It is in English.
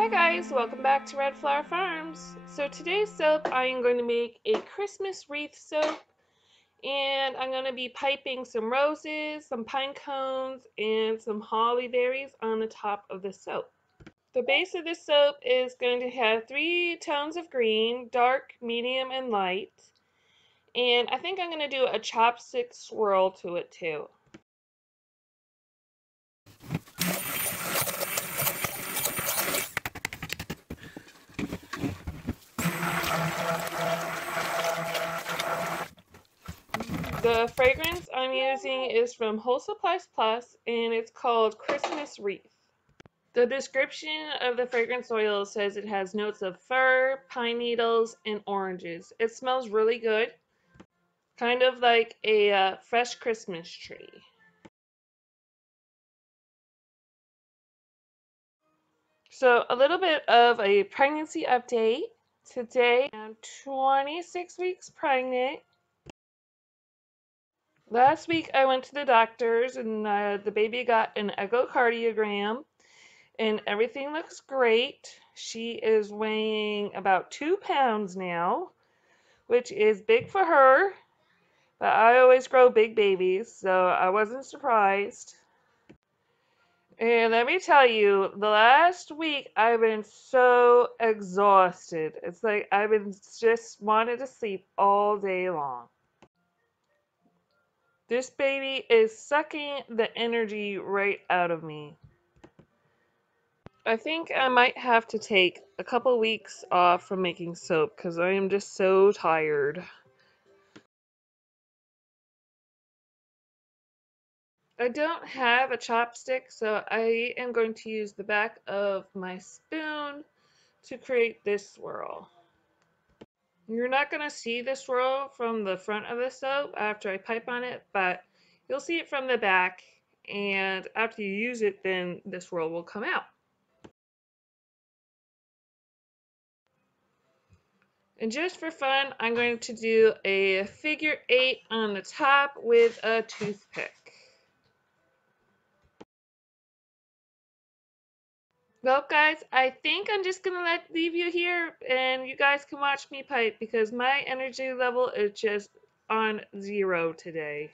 Hi guys, welcome back to Red Flower Farms. So today's soap, I am going to make a Christmas wreath soap, and I'm going to be piping some roses, some pine cones, and some holly berries on the top of the soap. The base of this soap is going to have 3 tones of green, dark, medium, and light. And I think I'm going to do a chopstick swirl to it too. The fragrance I'm using is from Whole Supplies Plus, and it's called Christmas Wreath. The description of the fragrance oil says it has notes of fir, pine needles, and oranges. It smells really good, kind of like a fresh Christmas tree. So a little bit of a pregnancy update. Today I'm 26 weeks pregnant. Last week I went to the doctors and the baby got an echocardiogram and everything looks great. She is weighing about 2 pounds now, which is big for her, but I always grow big babies, so I wasn't surprised. And let me tell you, the last week I've been so exhausted. It's like I've been just wanted to sleep all day long. This baby is sucking the energy right out of me. I think I might have to take a couple weeks off from making soap because I am just so tired. I don't have a chopstick, so I am going to use the back of my spoon to create this swirl. You're not going to see the swirl from the front of the soap after I pipe on it, but you'll see it from the back, and after you use it, then the swirl will come out. And just for fun, I'm going to do a figure 8 on the top with a toothpick. Well, guys, I think I'm just going to leave you here, and you guys can watch me pipe because my energy level is just on 0 today.